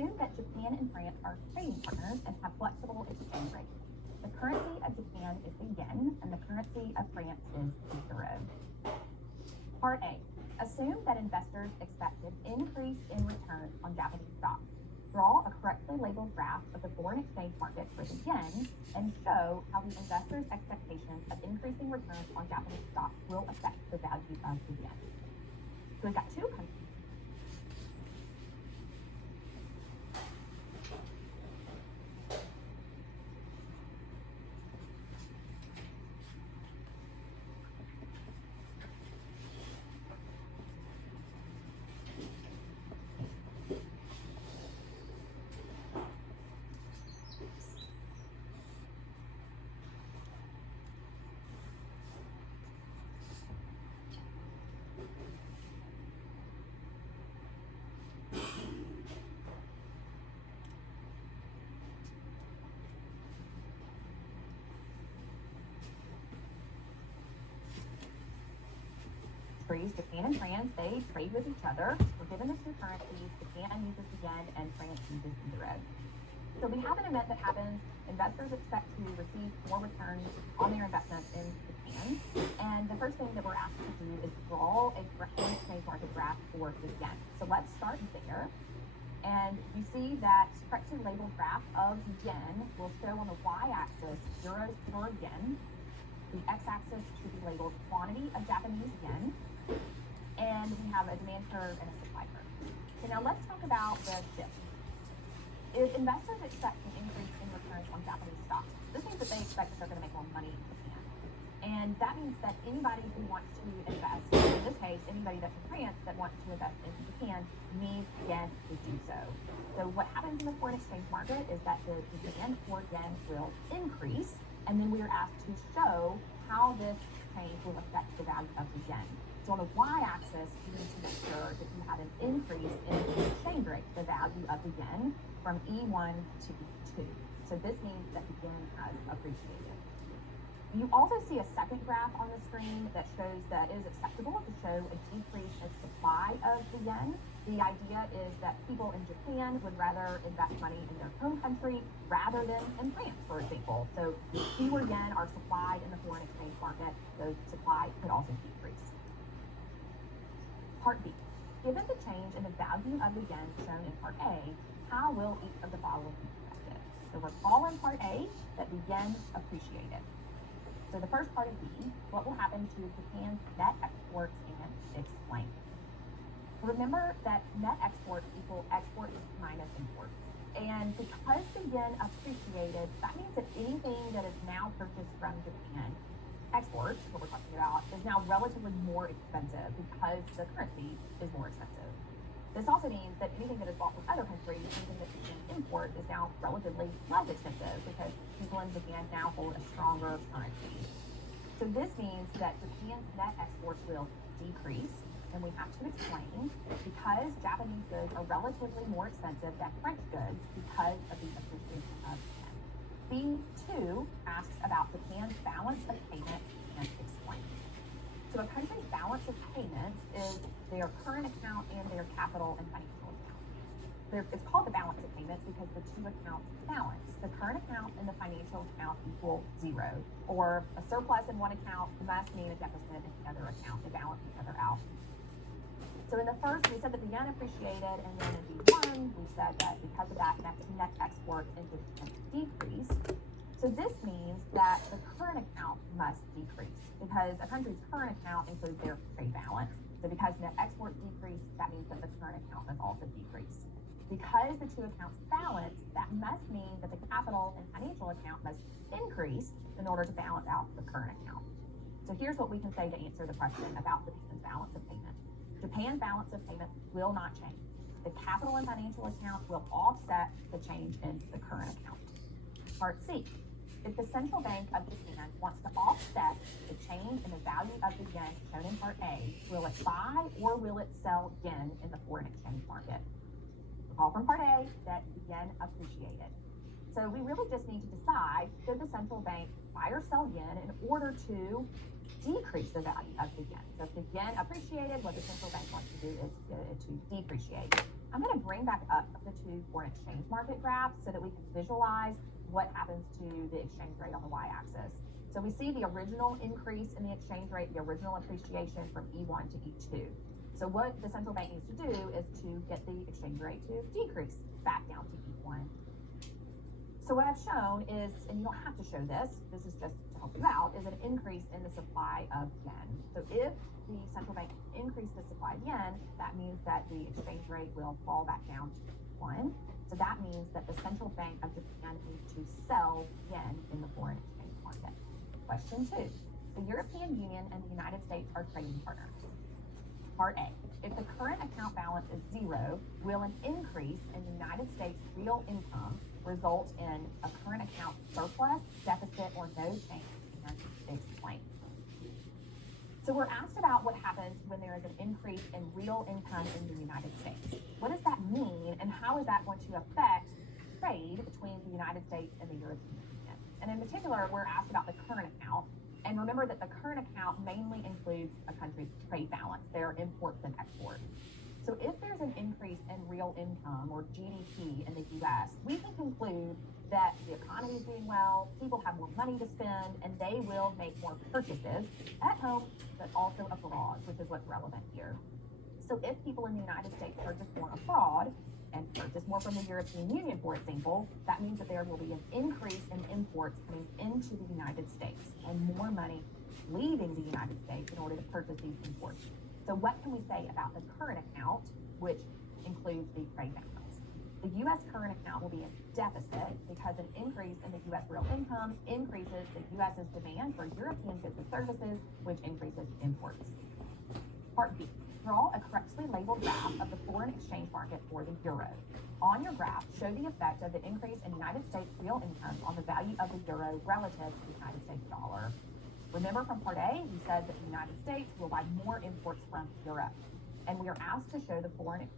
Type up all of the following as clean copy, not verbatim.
Assume that Japan and France are trading partners and have flexible exchange rates. The currency of Japan is the yen, and the currency of France is the euro. Part A. Assume that investors expect an increase in returns on Japanese stocks. Draw a correctly labeled graph of the foreign exchange market for the yen and show how the investors' expectations of increasing returns on Japanese stocks will affect the value of the yen. So we've got two countries. Japan and France, they trade with each other. We're given the two currencies. Japan uses the yen and France uses the euro. So we have an event that happens. Investors expect to receive more returns on their investments in Japan. And the first thing that we're asked to do is draw a foreign exchange market graph for the yen. So let's start there. And you see that correctly labeled graph of the yen will show on the y-axis euros per yen. The x-axis should be labeled quantity of Japanese yen. And we have a demand curve and a supply curve. So now let's talk about the shift. If investors expect an increase in returns on Japanese stocks, this means that they expect that they're going to make more money in Japan. And that means that anybody who wants to invest, in this case, anybody that's in France that wants to invest in Japan needs yen to do so. So what happens in the foreign exchange market is that the demand for yen will increase, and then we are asked to show how this change will affect the value of the yen. So on the y-axis, you need to make sure that you have an increase in the exchange rate, the value of the yen, from E1 to E2. So this means that the yen has appreciated. You also see a second graph on the screen that shows that it is acceptable to show a decrease in supply of the yen. The idea is that people in Japan would rather invest money in their home country rather than in France, for example. So fewer yen are supplied in the foreign exchange market, so supply could also decrease. Part B. Given the change in the value of the yen shown in Part A, how will each of the following be affected? So recall in Part A that the yen appreciated. So the first part of B, what will happen to Japan's net exports and explain. Remember that net exports equal exports minus imports. And because the yen appreciated, that means that anything that is now purchased from Japan, exports, what we're talking about, is now relatively more expensive because the currency is more expensive. This also means that anything that is bought from other countries, anything that you can import, is now relatively less expensive because people in Japan now hold a stronger currency. So this means that Japan's net exports will decrease, and we have to explain because Japanese goods are relatively more expensive than French goods because of the appreciation of yen. B2 asks about Japan's balance of payments and explain. So a country's balance of payments is their current account and their capital and financial account. It's called the balance of payments because the two accounts balance. The current account and the financial account equal zero, or a surplus in one account must mean a deficit in the other account to balance each other out. So in the first, we said that the yen appreciated, and then in B1, we said that because of that, net exports into Japan decrease. So this means that the current account must decrease because a country's current account includes their trade balance. So because net exports decrease, that means that the current account must also decrease. Because the two accounts balance, that must mean that the capital and financial account must increase in order to balance out the current account. So here's what we can say to answer the question about Japan's balance of payments. Japan's balance of payments will not change. The capital and financial account will offset the change in the current account. Part C. If the central bank of Japan wants to offset the change in the value of the yen shown in Part A, will it buy or will it sell yen in the foreign exchange market? Recall from Part A that the yen appreciated. So we really just need to decide, should the central bank buy or sell yen in order to decrease the value of the yen? So if the yen appreciated, what the central bank wants to do is to depreciate. I'm going to bring back up the two foreign exchange market graphs so that we can visualize what happens to the exchange rate on the y-axis. So we see the original increase in the exchange rate, the original appreciation from E1 to E2. So what the central bank needs to do is to get the exchange rate to decrease back down to E1. So what I've shown is, and you don't have to show this is just to help you out, is an increase in the supply of yen. So if the central bank increased the supply of yen, that means that the exchange rate will fall back down to 1. So that means that the central bank of Japan needs to sell yen in the foreign exchange market. Question 2. The European Union and the United States are trading partners. Part A. If the current account balance is 0, will an increase in the United States real income result in a current account surplus, deficit, or no change? And explain. So we're asked about what happens when there is an increase in real income in the United States. What does that mean, and how is that going to affect trade between the United States and the European Union? And in particular, we're asked about the current account. And remember that the current account mainly includes a country's trade balance, their imports and exports. So if there's an increase in real income or GDP in the US, we can conclude that the economy is doing well, people have more money to spend, and they will make more purchases at home, but also abroad, which is what's relevant here. So if people in the United States purchase more abroad and purchase more from the European Union, for example, that means that there will be an increase in imports coming into the United States and more money leaving the United States in order to purchase these imports. So what can we say about the current account, which includes the trade balance? The U.S. current account will be in deficit because an increase in the U.S. real income increases the U.S.'s demand for European goods and services, which increases imports. Part B. Draw a correctly labeled graph of the foreign exchange market for the euro. On your graph, show the effect of the increase in United States real income on the value of the euro relative to the United States dollar. Remember from Part A, we said that the United States will buy more imports from Europe. And we are asked to show the foreign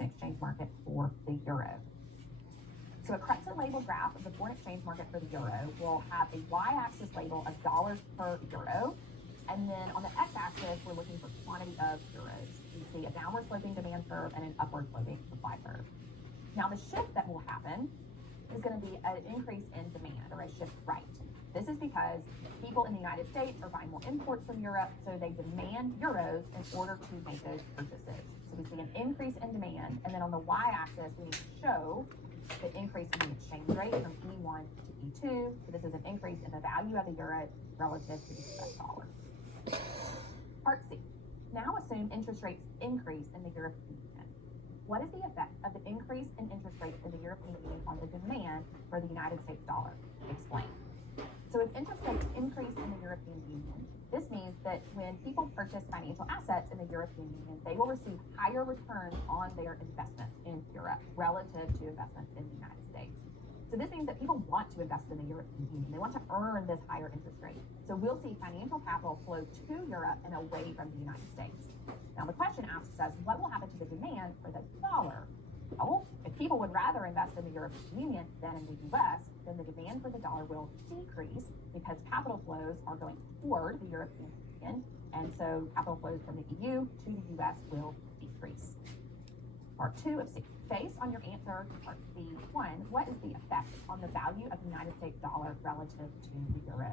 exchange market for the euro. So a correctly labeled graph of the foreign exchange market for the euro will have a y-axis label of dollars per euro, and then on the x-axis we're looking for quantity of euros. You see a downward sloping demand curve and an upward sloping supply curve. Now the shift that will happen is going to be an increase in demand, or a shift right. This is because people in the United States are buying more imports from Europe, so they demand euros in order to make those purchases. So we see an increase in demand, and then on the y-axis we need to show the increase in the exchange rate from E1 to E2. So this is an increase in the value of the euro relative to the US dollar. Part C. Now assume interest rates increase in the European Union. What is the effect of the increase in interest rates in the European Union on the demand for the United States dollar? Explain. So if interest rates increase in the European Union, this means that when people purchase financial assets in the European Union, they will receive higher returns on their investments in Europe relative to investments in the United States. So this means that people want to invest in the European Union. They want to earn this higher interest rate. So we'll see financial capital flow to Europe and away from the United States. Now the question asks us, what will happen to the demand for the dollar? Well, if people would rather invest in the European Union than in the US, then the demand for the dollar will decrease because capital flows are going toward the European Union, and so capital flows from the EU to the US will decrease. Part 2 of C. Based on your answer to part C1, what is the effect on the value of the United States dollar relative to the euro?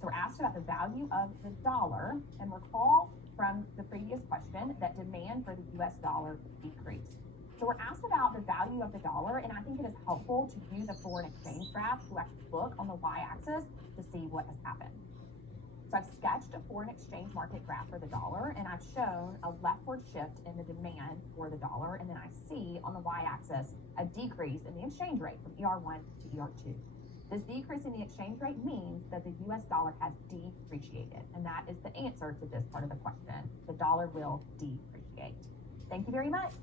So we're asked about the value of the dollar, and recall from the previous question that demand for the US dollar decreased. So we're asked about the value of the dollar, and I think it is helpful to use a foreign exchange graph to actually look on the y-axis to see what has happened. So I've sketched a foreign exchange market graph for the dollar, and I've shown a leftward shift in the demand for the dollar, and then I see on the y-axis a decrease in the exchange rate from ER1 to ER2. This decrease in the exchange rate means that the US dollar has depreciated, and that is the answer to this part of the question. The dollar will depreciate. Thank you very much.